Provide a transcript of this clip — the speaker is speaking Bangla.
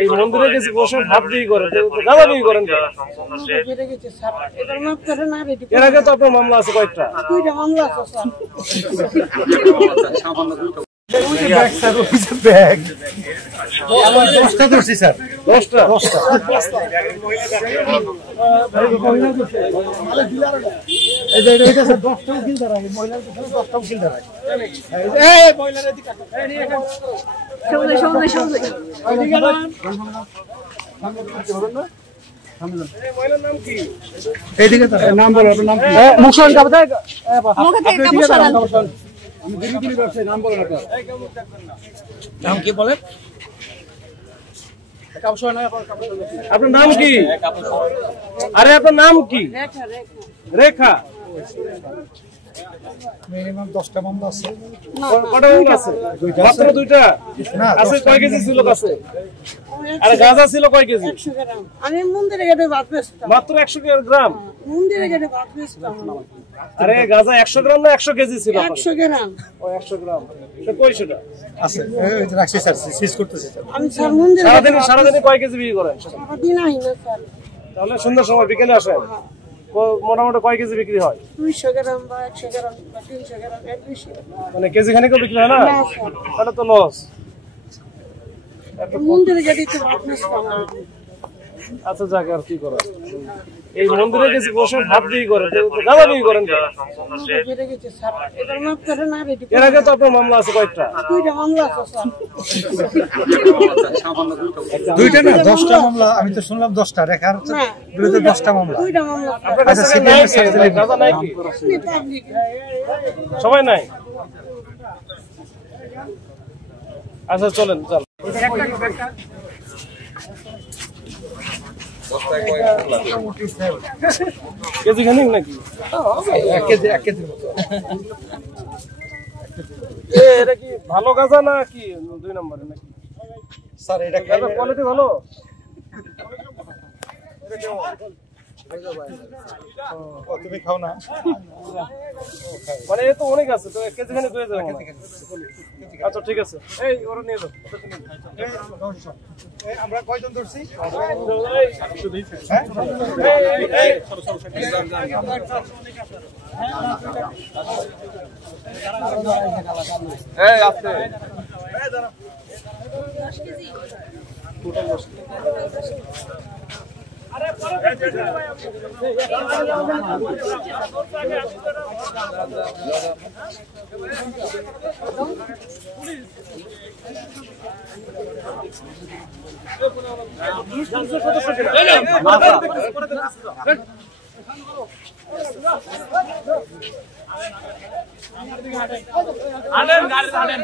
এই মন্দিরে গেছে বসে ভাব দিয়ে করেন, গাঁজা বিক্রি করেন। এর আগে তো আপনার মামলা আছে কয়েকটা? নাম বলো, নাম কি? নাম কি বলেন? আপনার নাম কি? আরে আপনার নাম কি? রেখা। মিনিমাম 10টা মামলা আছে। কটা মামলা আছে? মাত্র 2টা আছে। কয় কেজি ছিল কাছে? আরে গাঁজা ছিল কয় কেজি? 100 গ্রাম। আমি মন্দিরে গেলে ভাত বেচতাম। মাত্র 100 গ্রাম? মন্দিরে গেলে ভাত বেচতাম। আরে গাঁজা 100 গ্রাম না 100 কেজি ছিল? 100 গ্রাম। ও 100 গ্রাম। এটা কই সেটা? আছে। এই যে রাখছি স্যার, সিজ করতেছি স্যার। আমি স্যার মন্দিরে সারাদিনে কয় কেজি বিক্রি করেন? সারাদিন আই না স্যার। তাহলে সন্ধ্যার সময় বিকেলে আসেন? মোটামুটি কয় কেজি বিক্রি হয়? 200 গ্রাম বা 100 গ্রাম বা 300 গ্রাম এর বেশি। মানে কেজি খানিকও বিক্রি হয় না? তাহলে তো লস। মন্দিরে গেলে তো ভাত বেচতাম। আচ্ছা যাক, আর কি করা। এই মন্দিরে গেছে বসে ভাব বিক্রি করেন, গাঁজা বিক্রি করেন। এর আগে তো আপনার মামলা আছে কয়েকটা? 2টা মামলা আছে স্যার। 2টা না 10টা মামলা। আমি তো শুনলাম 10টা। রেখার বিরুদ্ধে 10টা মামলা। 2টা মামলা। আপনার কাছে গাঁজা নাই কি? সবাই নাই? আচ্ছা চলেন, চল। কেজি খানিক নাকি? 1 কেজির মতো। এটা কি ভালো গাঁজা না কি 2 নম্বরে নাকি? স্যার এটা গাঁজা কোয়ালিটি ভালো? তুমি খাও না? মানে এ তো অনেক আছে, তো 1 কেজি খানিক হয়ে যাবে। আচ্ছা ঠিক আছে, এই ওরা নিয়ে যাও। আমরা কয়জন ধরছি? এই আছে আনেন গাড়ি আনেন।